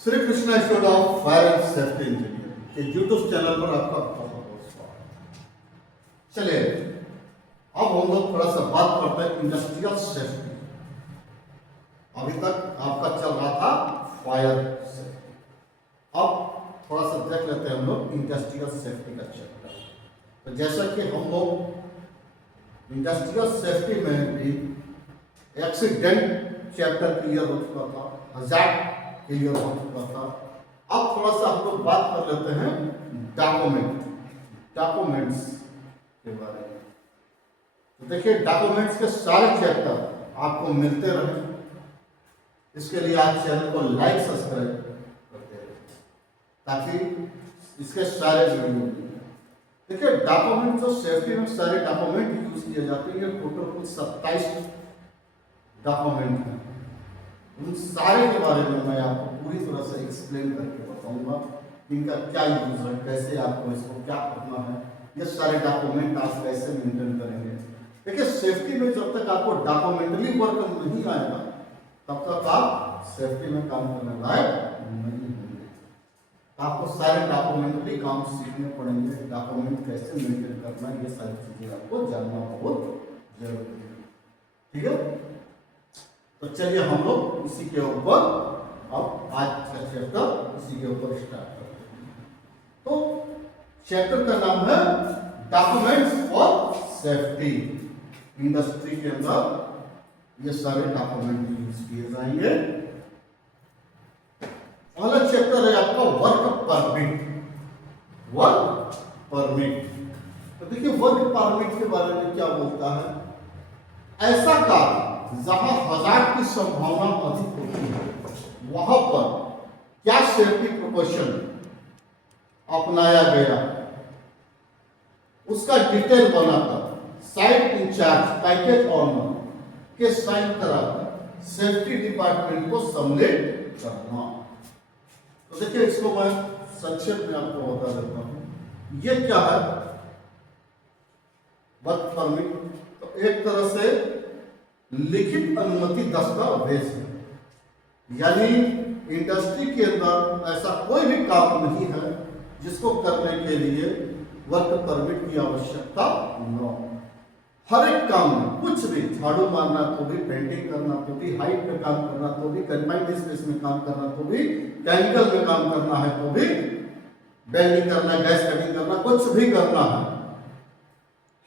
Shri Krishna institute of fire and safety engineer के YouTube channel पर आपका बहुत बहुत स्वागत। चलिए अब हम लोग थोड़ा सा बात करते हैं इंडस्ट्रियल सेफ्टी। अभी तक आपका चल रहा था फायर सेफ्टी, अब थोड़ा सा देख लेते हैं हम लोग इंडस्ट्रियल सेफ्टी का चैप्टर। तो जैसा कि हम लोग इंडस्ट्रियल सेफ्टी में भी एक्सीडेंट चैप्टर क्लियर हो चुका था, हजार्ड क्लियर हो चुका था। अब थोड़ा सा हम लोग बात कर लेते हैं डॉक्यूमेंट्स के बारे में। तो देखिए डॉक्यूमेंट्स के सारे चैप्टर आपको मिलते रहे, इसके लिए आप चैनल को लाइक सब्सक्राइब करते रहे ताकि इसके सारे वीडियो। देखिए डॉक्यूमेंट जो सेफ्टी में सारे डॉक्यूमेंट यूज किए जाते हैं, टोटल कुछ 27 डॉक्यूमेंट हैं। उन सारे के बारे में मैं आपको पूरी तरह से एक्सप्लेन करके बताऊंगा इनका क्या यूज है, कैसे आपको इसको क्या करना है, ये सारे डॉक्यूमेंट आप कैसे मेंटेन करेंगे। देखिए सेफ्टी में जब तक आपको डॉक्यूमेंटली वर्क नहीं आएगा तब तक आप सेफ्टी में काम करने लायक नहीं होंगे। आपको सारे डॉक्यूमेंटली काम सीखने पड़ेंगे, डॉक्यूमेंट कैसे मेंटेन करना है, ये सारी चीजें आपको जानना बहुत जरूरी है। ठीक है, तो चलिए हम लोग इसी के ऊपर अब आज का चैप्टर इसी के ऊपर स्टार्ट करते हैं। तो चैप्टर का नाम है डॉक्यूमेंट्स फॉर सेफ्टी। इंडस्ट्री के अंदर ये सारे डॉक्यूमेंट यूज किए जाएंगे। पहला चैप्टर है आपका वर्क परमिट। वर्क परमिट, तो देखिए वर्क परमिट के बारे में क्या बोलता है। ऐसा कार्य जहां हजार्ड की संभावना अधिक होती है वहां पर क्या सेफ्टी प्रिकॉशन अपनाया गया उसका डिटेल बनाकर साइट इंचार्ज पैकेज ऑनर के साइन कराकर सेफ्टी डिपार्टमेंट को सबमिट करना। तो देखिए इसको मैं संक्षेप में आपको बता देता हूं। ये क्या है वर्क परमिट, तो एक तरह से लिखित अनुमति दस्तावेज है, यानी इंडस्ट्री के अंदर ऐसा कोई भी काम नहीं है जिसको करने के लिए वर्क परमिट की आवश्यकता न हो। हर एक काम में कुछ भी, झाड़ू मारना तो भी, पेंटिंग करना तो भी, हाइट में काम करना तो भी, कन्फाइंड स्पेस में काम करना तो भी, केमिकल में काम करना है तो भी, वेल्डिंग करना, गैस कटिंग करना, कुछ भी करना है,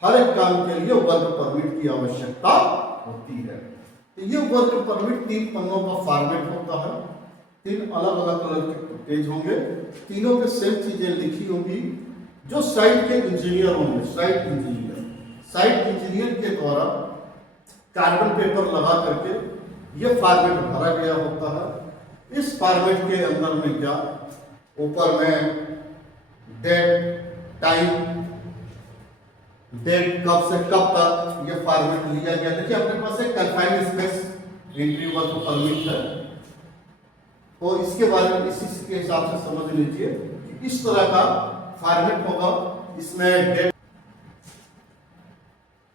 हर एक काम के लिए वर्क परमिट की आवश्यकता होती है। तो ये वर्क परमिट 3 पन्नों का फॉर्मेट होता है, 3 अलग अलग कलर के पेज होंगे, तीनों पे सेम चीजें लिखी होंगी। जो साइट के इंजीनियर होंगे, साइट इंजीनियर के द्वारा कार्बन पेपर लगा करके ये फॉर्मेट भरा गया होता है। इस फॉर्मेट के अंदर में क्या, ऊपर में डेट, टाइम, डेट कब से कब तक ये फॉर्मेट लिया गया। देखिए अपने पास एक confined space entry work permit है, तो इसके बारे में इसी के हिसाब से समझ लीजिए कि इस तरह का फॉर्मेट होगा। इसमें डेट,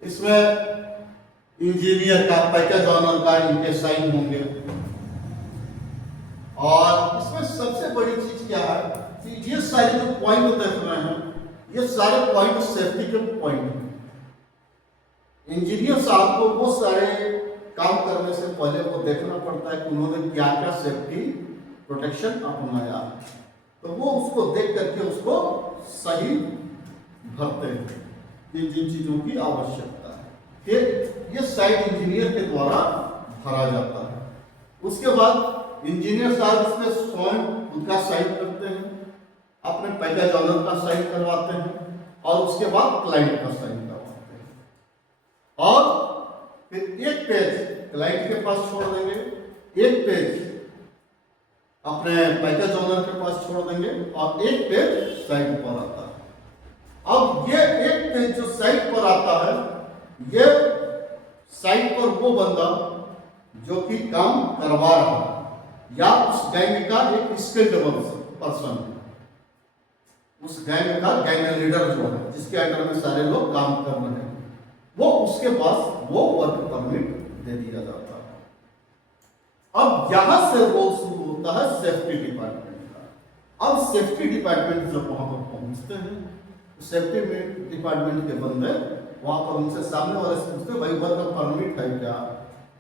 इसमें इंजीनियर का, पैकेज ऑनर का, इनके साइन होंगे। और इसमें सबसे बड़ी चीज क्या है कि ये सारे जो पॉइंट देख रहे हैं ये सारे पॉइंट सेफ्टी के पॉइंट हैं। इंजीनियर साहब को वो सारे काम करने से पहले वो देखना पड़ता है कि उन्होंने क्या क्या सेफ्टी प्रोटेक्शन अपनाया, तो वो उसको देख करके उसको सही भरते हैं जिन जिन चीजों की आवश्यकता है, फिर ये साइट इंजीनियर के द्वारा भरा जाता है। उसके बाद इंजीनियर साहब इसमें स्वयं उनका साइन करते हैं, अपने पैकेज ऑनर का साइन करवाते हैं और उसके बाद क्लाइंट का साइन करवाते हैं। और फिर एक पेज क्लाइंट के पास छोड़ देंगे, एक पेज अपने पैकेज ऑनर के पास छोड़ देंगे और एक पेज साइट पर आता है। अब ये एक पेज जो साइट पर आता है, ये साइट पर वो बंदा जो कि काम करवा रहा है या उस गैंग का एक स्किल्ड पर्सन है, उस गैंग का गैंग लीडर जो है जिसके अंडर में सारे लोग काम कर रहे हैं, वो उसके पास वो वर्क परमिट दे दिया जाता है। अब यहां से रोल शुरू होता होता है सेफ्टी डिपार्टमेंट का। अब सेफ्टी डिपार्टमेंट जब वहां पर पहुंचते हैं, सेफ्टी में डिपार्टमेंट के बंदे वहां पर उनसे सामने वाले से पूछते भाई वर्क परमिट है क्या?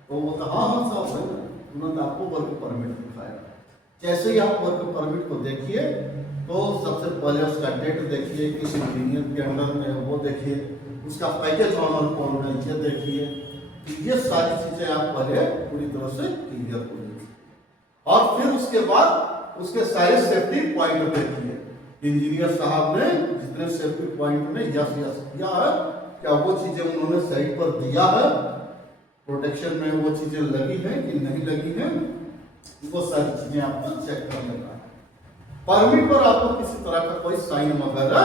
तो वो बोलता हाँ हाँ साहब है, उन्होंने आपको वर्क परमिट दिखाया। जैसे ही आप वर्क परमिट को देखिए तो सबसे पहले उसका डेट देखिए, किस इंजीनियर के अंडर में है वो देखिए, उसका पैकेज ऑनर कौन है ये देखिए, ये सारी चीजें आप पहले पूरी तरह से क्लियर हो जाए। और फिर उसके बाद उसके सारे सेफ्टी पॉइंट देखिए, इंजीनियर साहब ने जितने सेफ्टी पॉइंट में यस यस किया है, क्या वो चीजें उन्होंने साइट पर दिया है, प्रोटेक्शन में वो चीजें लगी हैं कि नहीं लगी हैं, वो सारी चीजें आपको चेक कर लेना है। परमिट पर आपको किसी तरह का कोई साइन वगैरह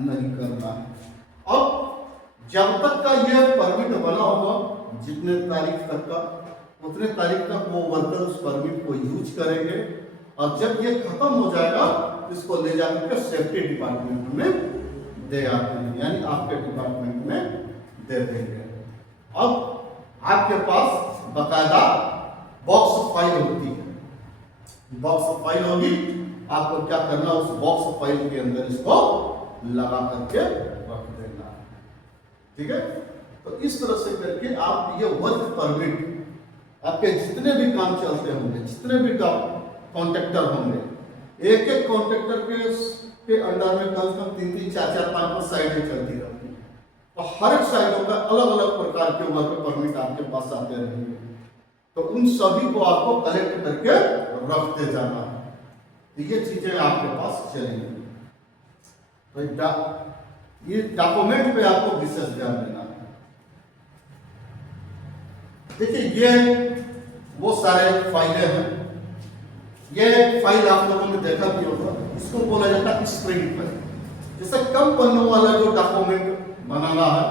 नहीं करना है। अब जब तक का ये परमिट बना होगा, जितने तारीख तक का, उतने तारीख तक वो वर्कर उस परमिट को यूज करेंगे, और जब ये खत्म हो जाएगा इसको ले जाकर के सेफ्टी डिपार्टमेंट में दे आते हैं, यानी आपके डिपार्टमेंट में दे देंगे। अब आपके पास बकायदा बॉक्स फाइल होती है, बॉक्स फाइल होगी, आपको क्या करना, उस बॉक्स फाइल के अंदर इसको लगा करके रख देना है, ठीक है। तो इस तरह से करके आप ये वर्क परमिट, आपके जितने भी काम चलते होंगे, जितने भी कॉन्ट्रैक्टर होंगे, एक एक कॉन्ट्रैक्टर के अंडर में कम से कम 3-3, 4-4, 5-5 साइटें चलती रहती हैं, तो हर एक साइटों का अलग अलग प्रकार के वर्क परमिट आपके पास आते रहेंगे। तो उन सभी को आपको कलेक्ट करके रखते जाना है, तो ये चीजें आपके पास चलेंगी। तो ये डॉक्यूमेंट पे आपको विशेष ध्यान देना है। देखिए ये वो सारे फाइलें हैं, ये फाइल आप लोगों ने देखा भी होगा, इसको बोला जाता है स्प्रिंग फाइल। जैसे कम पन्नों वाला जो डॉक्यूमेंट बनाना है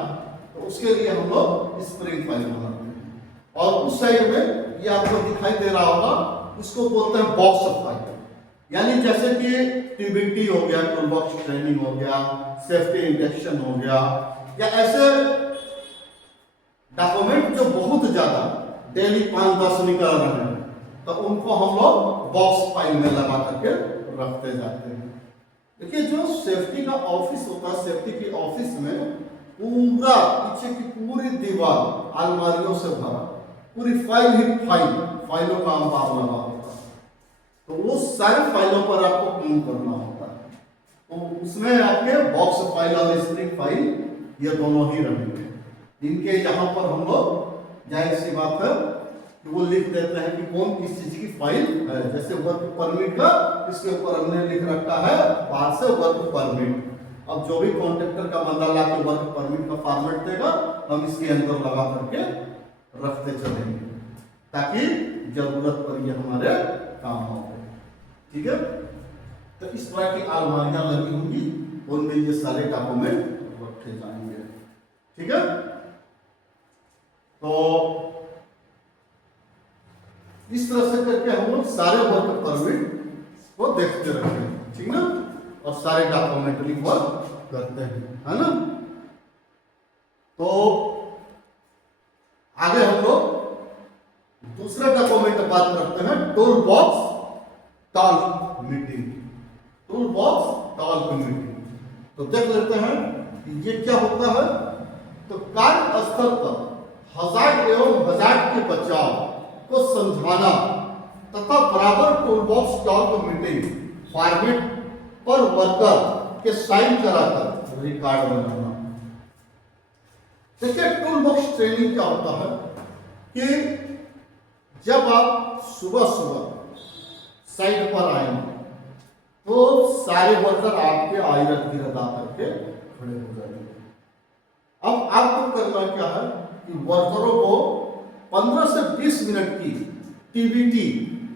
तो उसके लिए हम लोग स्प्रिंग फाइल बनाते हैं, और उस साइड में ये आपको दिखाई दे रहा होगा, इसको बोलते हैं बॉक्स फाइल। यानी जैसे कि टीबीटी हो गया, टूल बॉक्स ट्रेनिंग हो गया, सेफ्टी इंडक्शन हो गया, या ऐसे डॉक्यूमेंट जो बहुत ज्यादा डेली 5-10 निकल रहे हैं, तो उनको हम लोग बॉक्स फाइल में लगा करके रखते जाते हैं। देखिए जो सेफ्टी का ऑफिस होता है, सेफ्टी की ऑफिस में पूरा पीछे की पूरी दीवार अलमारियों से भरा, पूरी फाइल ही फाइलों का अंबार लगा होता है। तो वो सारे फाइलों पर आपको काम करना होता है, तो उसमें आपके बॉक्स फाइल और स्प्रिंग फाइल ये दोनों ही रहेंगे। इनके यहाँ पर हम लोग जाहिर सी बात है कि वो लिख देते हैं कि कौन किस चीज की फाइल है। जैसे वर्क परमिट का, इसके ऊपर हमने लिख रखा है बाहर से वर्क परमिट। अब जो भी कॉन्ट्रैक्टर का बंदा ला के वर्क परमिट का फॉर्मेट देगा, हम इसके अंदर लगा करके रखते चलेंगे, ताकि जरूरत पर ये हमारे काम हो, ठीक है। तो इस तरह की अलमारियां लगी होंगी, उनमें ये सारे डॉक्यूमेंट रखे जाएंगे, ठीक है। तो इस तरह से करके हम लोग सारे वर्क परमिट को देखते रहते हैं, ठीक ना, और सारे डॉक्यूमेंटरी वर्क करते हैं, है ना। तो आगे हम लोग दूसरा डॉक्यूमेंट बात करते हैं, tool box talk meeting. Tool box talk meeting, तो देख लेते हैं कि ये क्या होता है। तो कार्यस्थल पर हजार्ड एवं हजार्ड के बचाव को समझाना तथा बराबर tool box talk meeting format पर वर्कर के साइन कराकर रिकॉर्ड बनाना। देखिए टूल बॉक्स ट्रेनिंग क्या होता है कि जब आप सुबह सुबह साइट पर आएंगे तो सारे वर्कर आपके आयरन गिरद आकर के खड़े हो जाएंगे। अब आपको करना क्या है कि वर्करों को 15 से 20 मिनट की टीबीटी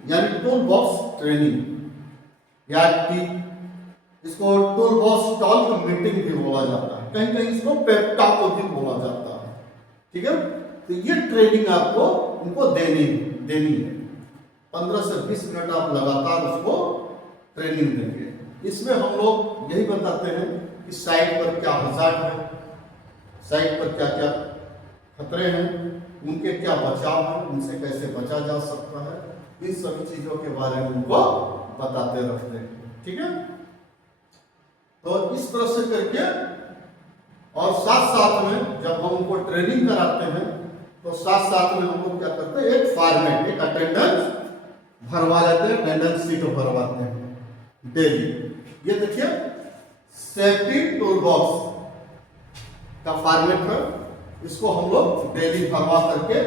यानी टूल बॉक्स ट्रेनिंग या इसको टूल बॉक्स टॉक मीटिंग भी बोला जाता है, कहीं कहीं इसको पेप टॉक भी बोला जाता है, ठीक है। तो ये ट्रेनिंग आपको उनको देनी है। 15 से 20 मिनट आप लगातार उसको ट्रेनिंग देंगे। इसमें हम लोग यही बताते हैं कि साइट पर क्या हजार्ड है, साइट पर क्या क्या खतरे हैं, उनके क्या बचाव है, उनसे कैसे बचा जा सकता है, इन सभी चीजों के बारे में उनको बताते रहते हैं। ठीक है, तो इस तरह से करके, और साथ साथ में जब हम उनको ट्रेनिंग कराते हैं तो साथ साथ में हम लोग क्या करते हैं, एक फॉर्मेट, एक अटेंडेंस भरवा लेते हैं, अटेंडेंस शीट भरवाते हैं डेली। ये देखिए सेफ्टी टूल बॉक्स का फॉर्मेट है, इसको हम लोग डेली भरवा करके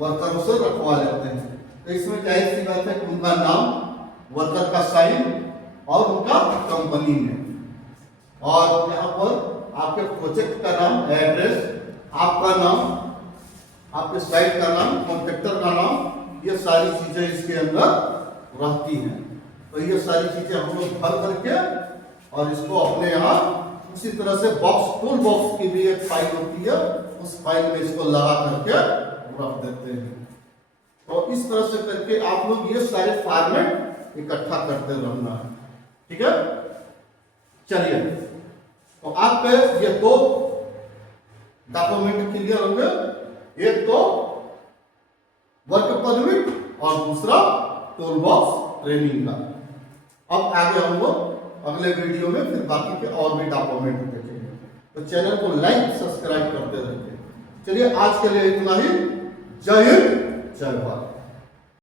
वर्करों से रखवा लेते हैं। तो इसमें जाहिर सी बात है कि उनका नाम, वर्कर का साइन और उनका कंपनी में, और यहाँ पर आपके प्रोजेक्ट का नाम, एड्रेस, आपका नाम, आपके साइट का नाम, कॉन्ट्रैक्टर का नाम, ये सारी चीजें इसके अंदर रहती हैं। तो ये सारी चीजें हम लोग भर करके और इसको अपने यहाँ उसी तरह से बॉक्स, टूल बॉक्स की भी एक फाइल होती है, उस फाइल में इसको लगा करके रख देते हैं। तो इस तरह से करके आप लोग ये सारे फॉर्मेट इकट्ठा करते रहना है। ठीक है, चलिए, तो आपके ये दो डॉक्यूमेंट क्लियर होंगे, एक तो वर्क परमिट और दूसरा टूल बॉक्स ट्रेनिंग का। अब आगे हम लोग अगले वीडियो में फिर बाकी के और भी डॉक्यूमेंट देखेंगे। तो चैनल को लाइक सब्सक्राइब करते रहते हैं। चलिए आज के लिए इतना ही। जय हिंद, जय भारत।